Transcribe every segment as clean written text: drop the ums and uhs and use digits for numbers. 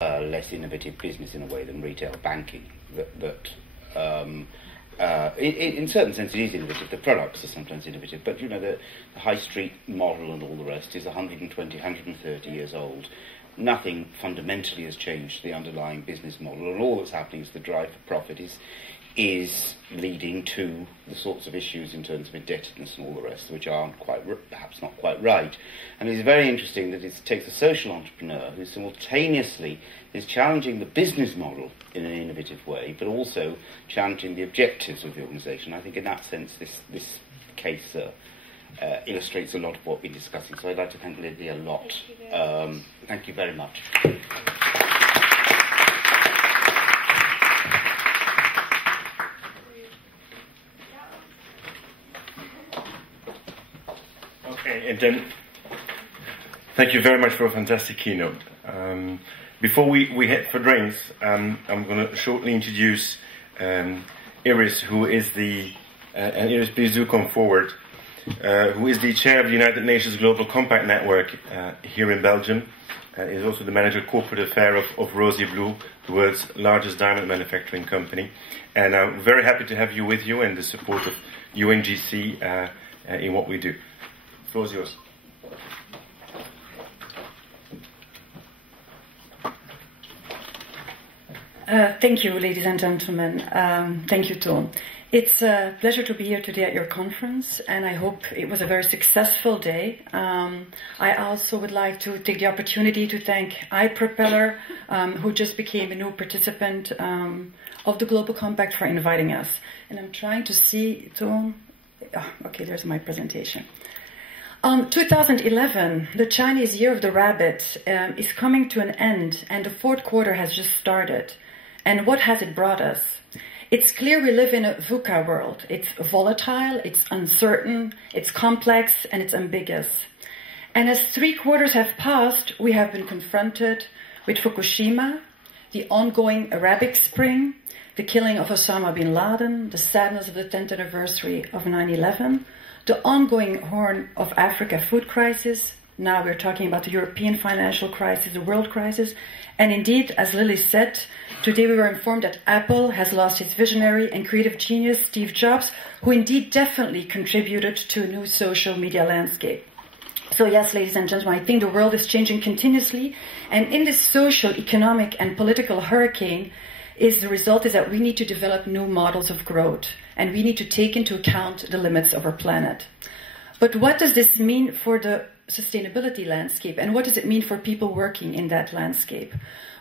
less innovative business in a way than retail banking. In certain sense it is innovative. The products are sometimes innovative, but you know the high street model and all the rest is 120, 130 years old. Nothing fundamentally has changed the underlying business model, and all that's happening is the drive for profit is leading to the sorts of issues in terms of indebtedness and all the rest, which aren't perhaps not quite right. And it's very interesting that it takes a social entrepreneur who simultaneously is challenging the business model in an innovative way, but also challenging the objectives of the organisation. I think in that sense this case illustrates a lot of what we're discussing. So I'd like to thank Lily a lot. Thank you very much. Okay, and then thank you very much for a fantastic keynote. Before we head for drinks, I'm going to shortly introduce Iris, who is and Iris, please do come forward, who is the chair of the United Nations Global Compact Network here in Belgium, and is also the manager of corporate affairs of Rosy Blue, the world's largest diamond manufacturing company. And I'm very happy to have you with you and the support of UNGC in what we do. The floor is yours. Thank you, ladies and gentlemen. Thank you, Tom. It's a pleasure to be here today at your conference, and I hope it was a very successful day. I also would like to take the opportunity to thank iPropeller, who just became a new participant of the Global Compact, for inviting us. And I'm trying to see, Tom. Oh, okay, there's my presentation. 2011, the Chinese Year of the Rabbit, is coming to an end, and the fourth quarter has just started. And what has it brought us? It's clear we live in a VUCA world. It's volatile, it's uncertain, it's complex, and it's ambiguous. And as 3 quarters have passed, we have been confronted with Fukushima, the ongoing Arabic Spring, the killing of Osama bin Laden, the sadness of the 10th anniversary of 9/11, the ongoing Horn of Africa food crisis. Now we're talking about the European financial crisis, the world crisis. And indeed, as Lily said, today we were informed that Apple has lost its visionary and creative genius, Steve Jobs, who indeed definitely contributed to a new social media landscape. So yes, ladies and gentlemen, I think the world is changing continuously. And in this social, economic, and political hurricane, the result is that we need to develop new models of growth. And we need to take into account the limits of our planet. But what does this mean for the sustainability landscape, and what does it mean for people working in that landscape?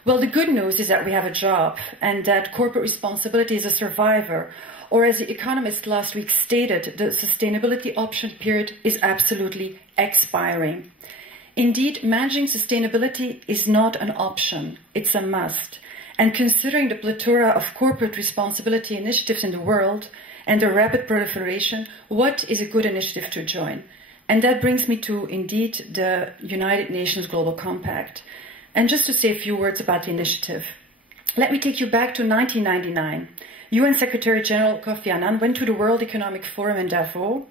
Well, the good news is that we have a job, and that corporate responsibility is a survivor, or as the Economist last week stated, the sustainability option period is absolutely expiring. Indeed, managing sustainability is not an option, it's a must. And considering the plethora of corporate responsibility initiatives in the world and the rapid proliferation, what is a good initiative to join? And that brings me to, indeed, the United Nations Global Compact. And just to say a few words about the initiative, let me take you back to 1999. UN Secretary General Kofi Annan went to the World Economic Forum in Davos,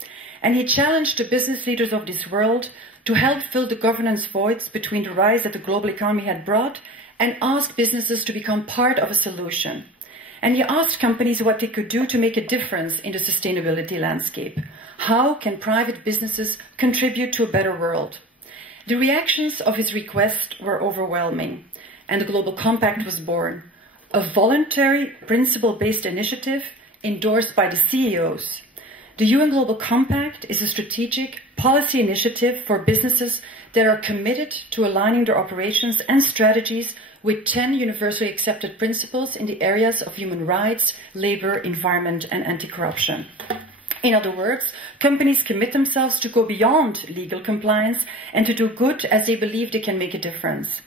and he challenged the business leaders of this world to help fill the governance voids between the rise that the global economy had brought and asked businesses to become part of a solution. And he asked companies what they could do to make a difference in the sustainability landscape. How can private businesses contribute to a better world? The reactions of his request were overwhelming, and the Global Compact was born, a voluntary, principle-based initiative endorsed by the CEOs. The UN Global Compact is a strategic policy initiative for businesses that are committed to aligning their operations and strategies with 10 universally accepted principles in the areas of human rights, labor, environment, and anti-corruption. In other words, companies commit themselves to go beyond legal compliance and to do good as they believe they can make a difference.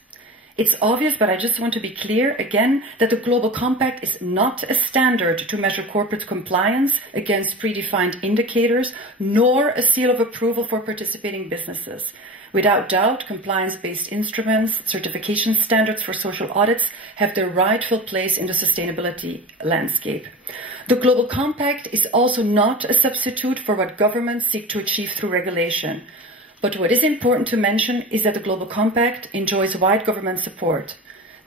It's obvious, but I just want to be clear again that the Global Compact is not a standard to measure corporate compliance against predefined indicators, nor a seal of approval for participating businesses. Without doubt, compliance-based instruments, certification standards for social audits have their rightful place in the sustainability landscape. The Global Compact is also not a substitute for what governments seek to achieve through regulation. But what is important to mention is that the Global Compact enjoys wide government support.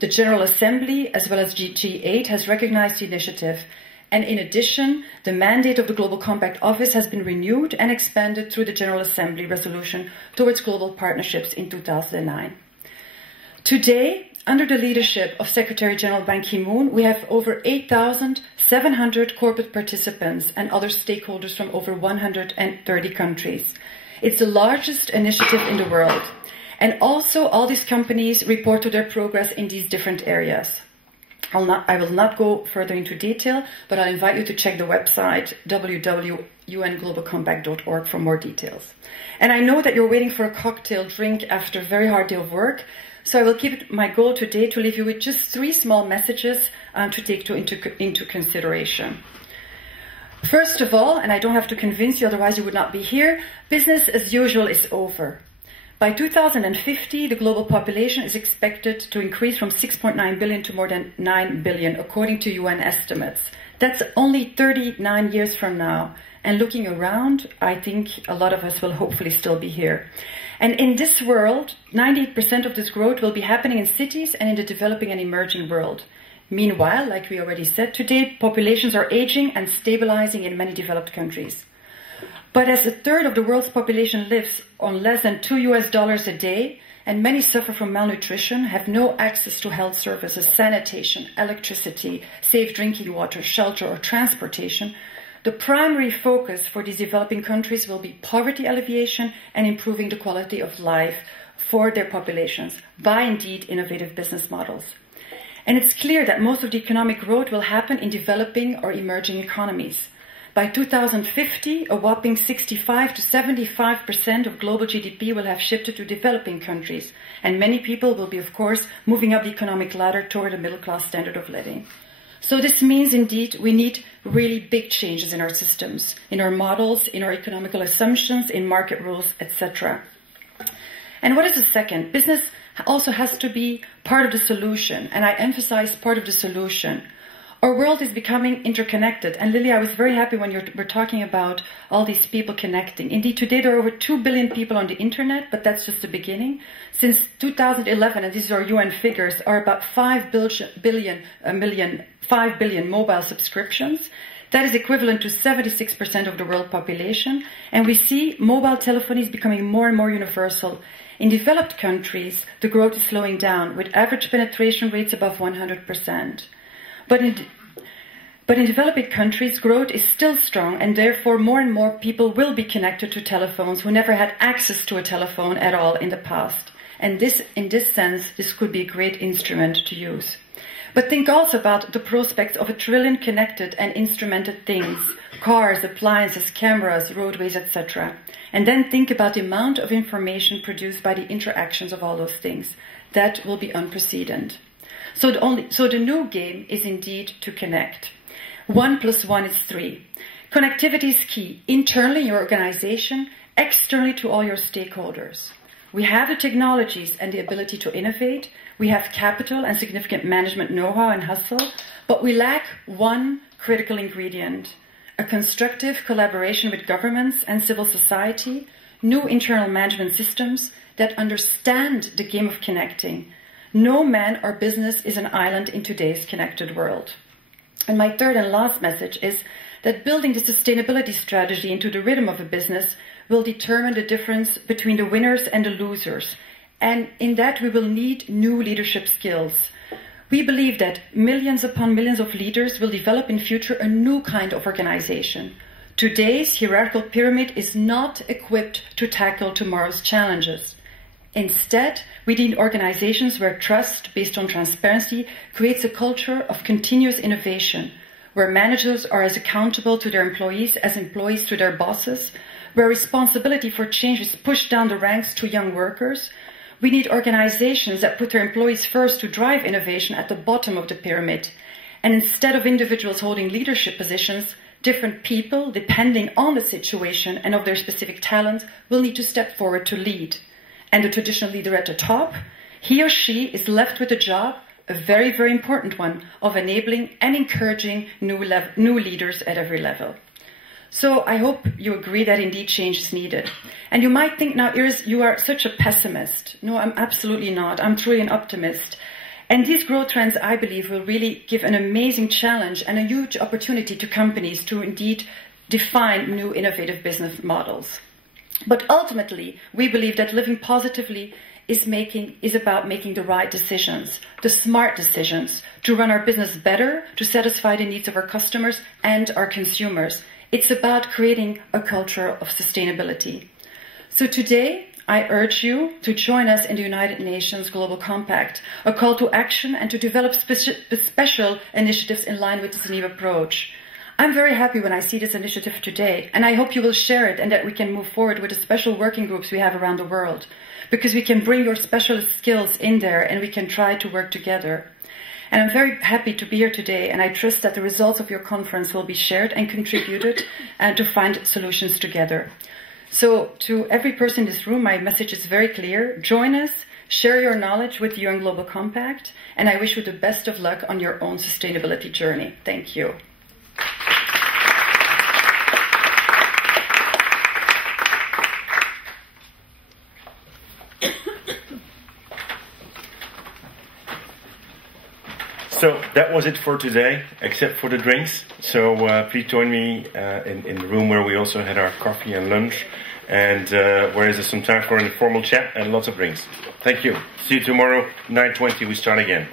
The General Assembly, as well as G8, has recognized the initiative. And in addition, the mandate of the Global Compact Office has been renewed and expanded through the General Assembly resolution towards global partnerships in 2009. Today, under the leadership of Secretary General Ban Ki-moon, we have over 8,700 corporate participants and other stakeholders from over 130 countries. It's the largest initiative in the world. And also, all these companies report to their progress in these different areas. I will not go further into detail, but I'll invite you to check the website www.unglobalcompact.org for more details. And I know that you're waiting for a cocktail drink after a very hard day of work, so I will keep it my goal today to leave you with just 3 small messages to take into consideration. First of all, and I don't have to convince you, otherwise you would not be here, business as usual is over. By 2050, the global population is expected to increase from 6.9 billion to more than 9 billion, according to UN estimates. That's only 39 years from now. And looking around, I think a lot of us will hopefully still be here. And in this world, 98% of this growth will be happening in cities and in the developing and emerging world. Meanwhile, like we already said today, populations are aging and stabilizing in many developed countries. But as a third of the world's population lives on less than $2 a day, and many suffer from malnutrition, have no access to health services, sanitation, electricity, safe drinking water, shelter, or transportation, the primary focus for these developing countries will be poverty alleviation and improving the quality of life for their populations by indeed innovative business models. And it's clear that most of the economic growth will happen in developing or emerging economies. By 2050, a whopping 65 to 75% of global GDP will have shifted to developing countries, and many people will be, of course, moving up the economic ladder toward a middle-class standard of living. So this means, indeed, we need really big changes in our systems, in our models, in our economical assumptions, in market rules, etc. And what is the second? Business also has to be part of the solution, and I emphasize part of the solution. Our world is becoming interconnected. And Lily, I was very happy when you were talking about all these people connecting. Indeed, today there are over 2 billion people on the internet, but that's just the beginning. Since 2011, and these are UN figures, are about 5 billion mobile subscriptions. That is equivalent to 76% of the world population. And we see mobile telephony is becoming more and more universal. In developed countries, the growth is slowing down, with average penetration rates above 100%. But in developing countries, growth is still strong, and therefore more and more people will be connected to telephones who never had access to a telephone at all in the past. And in this sense, this could be a great instrument to use. But think also about the prospects of 1 trillion connected and instrumented things, cars, appliances, cameras, roadways, etc. And then think about the amount of information produced by the interactions of all those things. That will be unprecedented. So the new game is indeed to connect. 1 + 1 is 3. Connectivity is key, internally in your organization, externally to all your stakeholders. We have the technologies and the ability to innovate. We have capital and significant management know-how and hustle, but we lack one critical ingredient: a constructive collaboration with governments and civil society, new internal management systems that understand the game of connecting. No man or business is an island in today's connected world. And my third and last message is that building the sustainability strategy into the rhythm of a business will determine the difference between the winners and the losers. And in that we will need new leadership skills. We believe that millions upon millions of leaders will develop in future a new kind of organization. Today's hierarchical pyramid is not equipped to tackle tomorrow's challenges. Instead, we need organizations where trust, based on transparency, creates a culture of continuous innovation, where managers are as accountable to their employees as employees to their bosses, where responsibility for change is pushed down the ranks to young workers. We need organizations that put their employees first to drive innovation at the bottom of the pyramid. And instead of individuals holding leadership positions, different people, depending on the situation and of their specific talent, will need to step forward to lead. And the traditional leader at the top, he or she is left with the job, a very, very important one, of enabling and encouraging new leaders at every level. So I hope you agree that indeed change is needed. And you might think, now, Iris, you are such a pessimist. No, I'm absolutely not. I'm truly an optimist. And these growth trends, I believe, will really give an amazing challenge and a huge opportunity to companies to indeed define new innovative business models. But ultimately, we believe that living positively is about making the right decisions, the smart decisions, to run our business better, to satisfy the needs of our customers and our consumers. It's about creating a culture of sustainability. So today, I urge you to join us in the United Nations Global Compact, a call to action and to develop special initiatives in line with this new approach. I'm very happy when I see this initiative today, and I hope you will share it and that we can move forward with the special working groups we have around the world, because we can bring your specialist skills in there and we can try to work together. And I'm very happy to be here today, and I trust that the results of your conference will be shared and contributed and to find solutions together. So to every person in this room, my message is very clear. Join us, share your knowledge with the UN Global Compact, and I wish you the best of luck on your own sustainability journey. Thank you. So that was it for today, except for the drinks. So please join me in the room where we also had our coffee and lunch, and where there's some time for an informal chat and lots of drinks. Thank you. See you tomorrow, 9:20. We start again.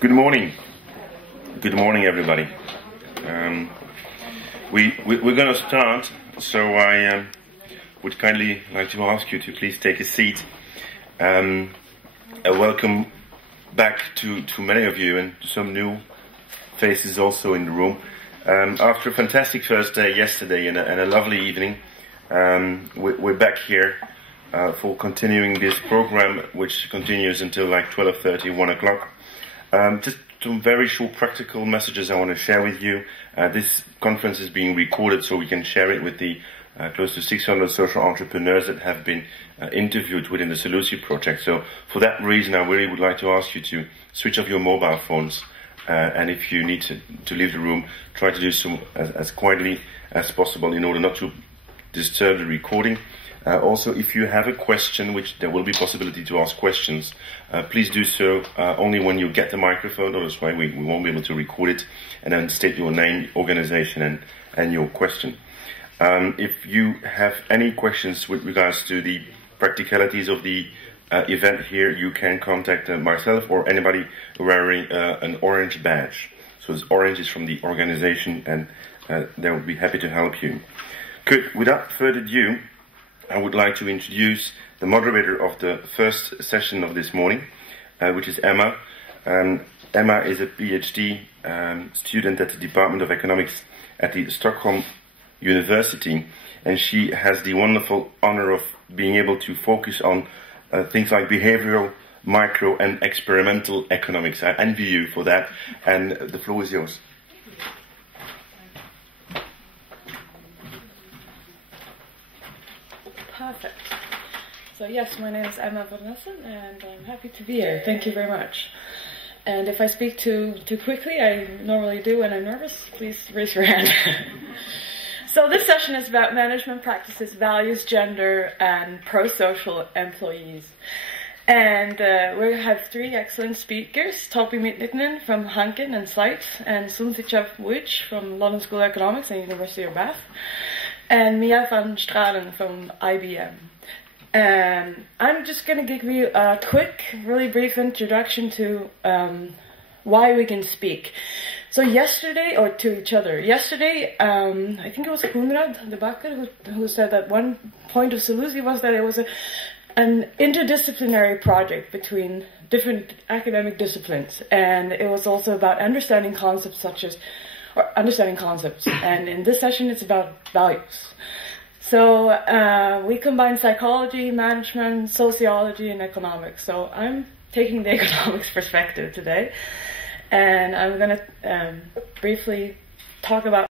Good morning. Good morning, everybody. We're going to start, so I would kindly like to ask you to please take a seat. A welcome back to many of you and some new faces also in the room. After a fantastic first day yesterday and a lovely evening, we're back here for continuing this program, which continues until like 12:30, 1 o'clock. Just some very short practical messages I want to share with you. This conference is being recorded so we can share it with the close to 600 social entrepreneurs that have been interviewed within the SELUSI project. So for that reason, I really would like to ask you to switch off your mobile phones. And if you need to leave the room, try to do so as quietly as possible in order not to disturb the recording. Also, if you have a question, which there will be possibility to ask questions, please do so only when you get the microphone, otherwise we won't be able to record it, and then state your name, organization, and your question. If you have any questions with regards to the practicalities of the event here, you can contact myself or anybody wearing an orange badge. So this orange is from the organization, and they will be happy to help you. Good. Without further ado, I would like to introduce the moderator of the first session of this morning, which is Emma. Emma is a PhD student at the Department of Economics at the Stockholm University, and she has the wonderful honor of being able to focus on things like behavioral, micro, and experimental economics. I envy you for that, and the floor is yours. Perfect. So yes, my name is Emma van Nessen, and I'm happy to be here. Thank you very much. And if I speak too quickly, I normally do when I'm nervous, please raise your hand. So this session is about management practices, values, gender, and pro-social employees. And we have three excellent speakers, Topi Mitnicknen from Hanken and Sites, and Suntichav Witch from London School of Economics and University of Bath, and Mia van Stralen from IBM. I'm just going to give you a quick, really brief introduction to why we can speak. So yesterday, or to each other, yesterday, I think it was Konrad de Bakker who said that one point of SELUSI was that it was an interdisciplinary project between different academic disciplines, and it was also about understanding concepts and in this session it's about values. So we combine psychology, management, sociology, and economics. So I'm taking the economics perspective today. and I'm going to briefly talk about